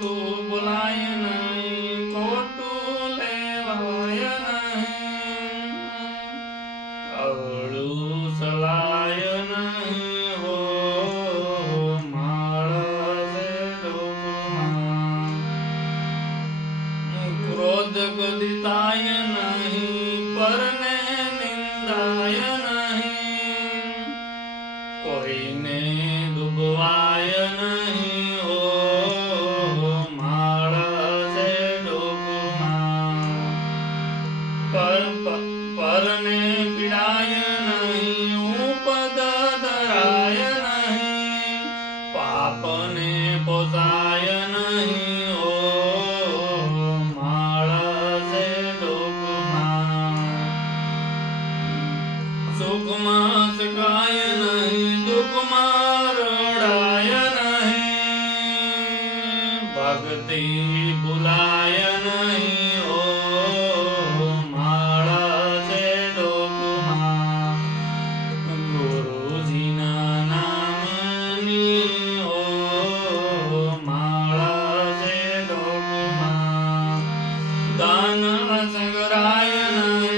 ખોટું બોલાય નહીં, ખોટું લેવાય નહીં. અવળું સલાય નહીં હો મારા ક્રોધ કદી તાય નહીં, પરને દુઃખમાં સકાય નહીં દુઃખમાં રડાય નહીં ભક્તિ ભૂલાય નહીં ઓ માળા છે દુઃખમાં ગુરુજીના નામની ઓ માળા છે દુઃખમાં દાન સંગરાય નહીં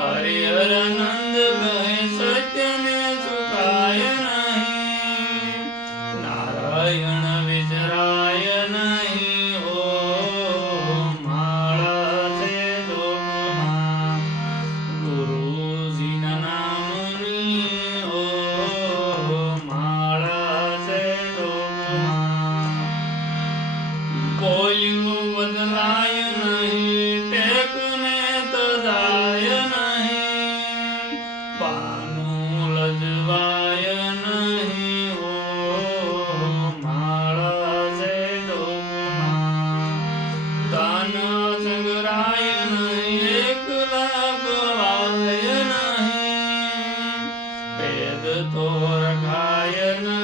हरे हर आनंद भय Narayana.